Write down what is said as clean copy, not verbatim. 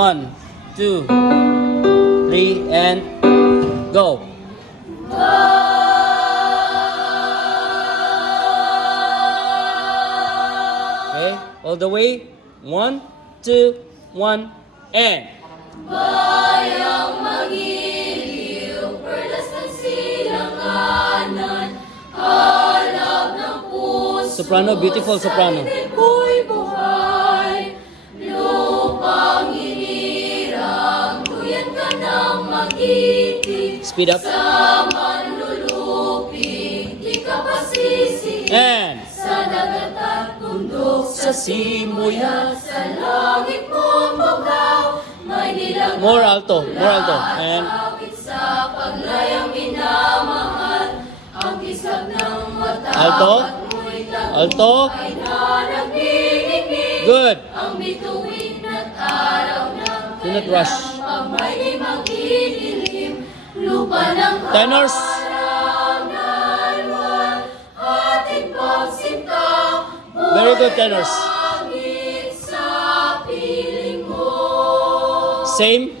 1, 2, 3, and go. Okay, all the way. 1, 2, 1, and. Bayang magiliw, perlas ng silanganan, halab ng puso. Soprano, beautiful soprano. Buhay buhay, lupang hinirang, duyan ka ng magiting. Speed up. Sa manluluping, di ka pasisihin. And. Sa dagat at bundok, sa simuya, sa langit mong bugaw, may nilagang More alto, more alto. And. awit sa paglayang minamahal, ang kisag ng mata Alto. at mo'y tagumpay Alto. na nagpinigmig. Good. Ang bituin at araw ng Do not rush. pamay di magdidilim, lupa ng Tenors. karangalan, ating pagsinta, Very good, tenors. langit sa piling mo. Same.